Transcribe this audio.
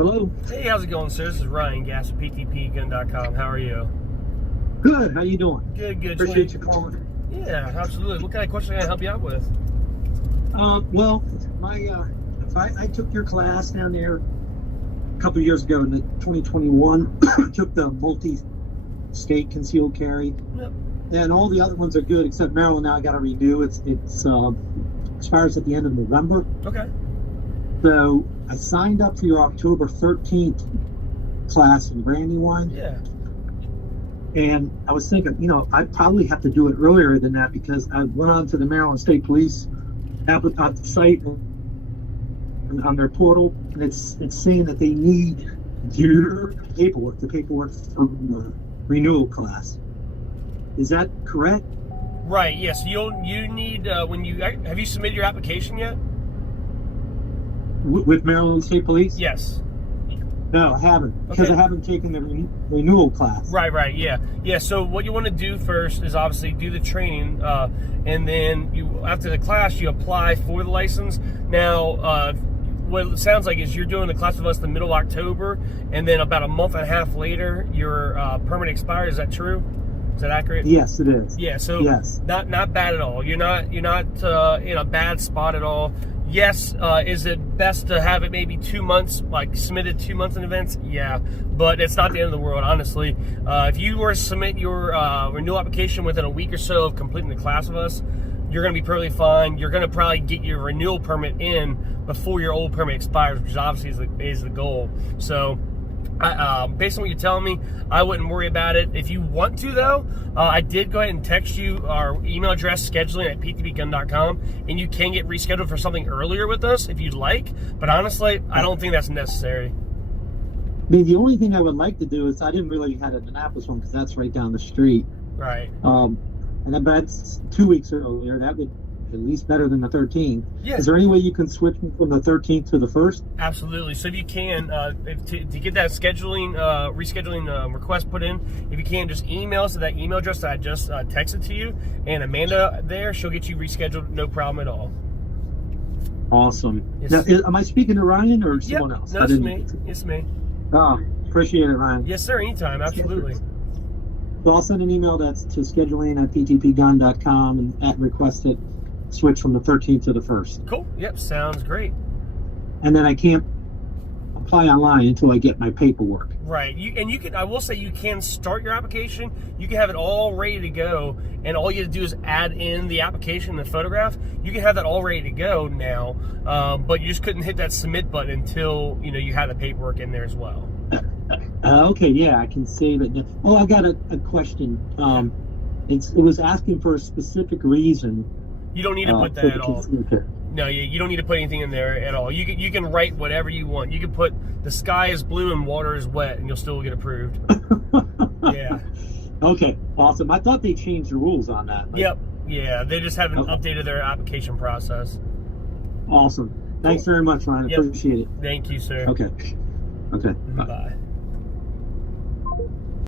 Hello. Hey, how's it going, sir? This is Ryan Gass with PTPGun.com. How are you? Good. How you doing? Good, good. Appreciate you calling. Yeah, absolutely. What kind of question can I help you out with? Well, I took your class down there a couple of years ago in the 2021. Took the multi-state concealed carry. Yep. And all the other ones are good except Maryland. Now I got to renew. It expires at the end of November. Okay. So I signed up for your October 13th class in Brandywine. Yeah. And I was thinking, I probably have to do it earlier than that because I went on to the Maryland State Police site and on their portal, and it's saying that they need your paperwork, the paperwork from the renewal class. Is that correct? Right. Yes. You need have you submitted your application yet? With Maryland State Police? Yes. No, I haven't, because I haven't taken the renewal class. Right, yeah. So what you want to do first is obviously do the training, and then after the class, you apply for the license. Now, what it sounds like is you're doing the class with us the middle of October, and then about a month and a half later, your permit expires. Is that true? Is that accurate? Yes, it is. Yeah. So yes. Not bad at all. You're not in a bad spot at all. Yes, is it best to have it maybe 2 months, like submitted 2 months in advance? Yeah, but it's not the end of the world, honestly. If you were to submit your renewal application within a week or so of completing the class with us, you're going to be perfectly fine. You're going to probably get your renewal permit in before your old permit expires, which obviously is the goal. So, based on what you're telling me, I wouldn't worry about it. If you want to, though, I did go ahead and text you our email address, scheduling at PTPGun.com, and you can get rescheduled for something earlier with us if you'd like. But honestly, I don't think that's necessary. I mean, the only thing I would like to do is I didn't really have an Annapolis one because that's right down the street. Right. And that's 2 weeks earlier. That would at least better than the 13th. Yeah. Is there any way you can switch me from the 13th to the 1st? Absolutely. So if you can, to get that rescheduling request put in, if you can, just email us at that email address that I just texted to you, and Amanda there, she'll get you rescheduled, no problem at all. Awesome. Yes. Now, am I speaking to Ryan or someone else? No, it's me. It's me. Oh, appreciate it, Ryan. Yes, sir. Anytime. Absolutely. So I'll send an email that's to scheduling at PTPGun.com and at request it switch from the 13th to the 1st. Cool. Yep. Sounds great. And then I can't apply online until I get my paperwork. Right. I will say you can start your application. You can have it all ready to go, and all you have to do is add in the application and the photograph. You can have that all ready to go now, but you just couldn't hit that submit button until you had the paperwork in there as well. Okay, yeah, I can save it. Oh, I got a question. It was asking for a specific reason. You don't need to put that at all. No, you don't need to put anything in there at all. You can write whatever you want. You can put the sky is blue and water is wet, and you'll still get approved. Yeah. Okay, awesome. I thought they changed the rules on that. Yep. Yeah, they just haven't updated their application process. Awesome. Thanks very much, Ryan. I appreciate it. Thank you, sir. Okay. Bye.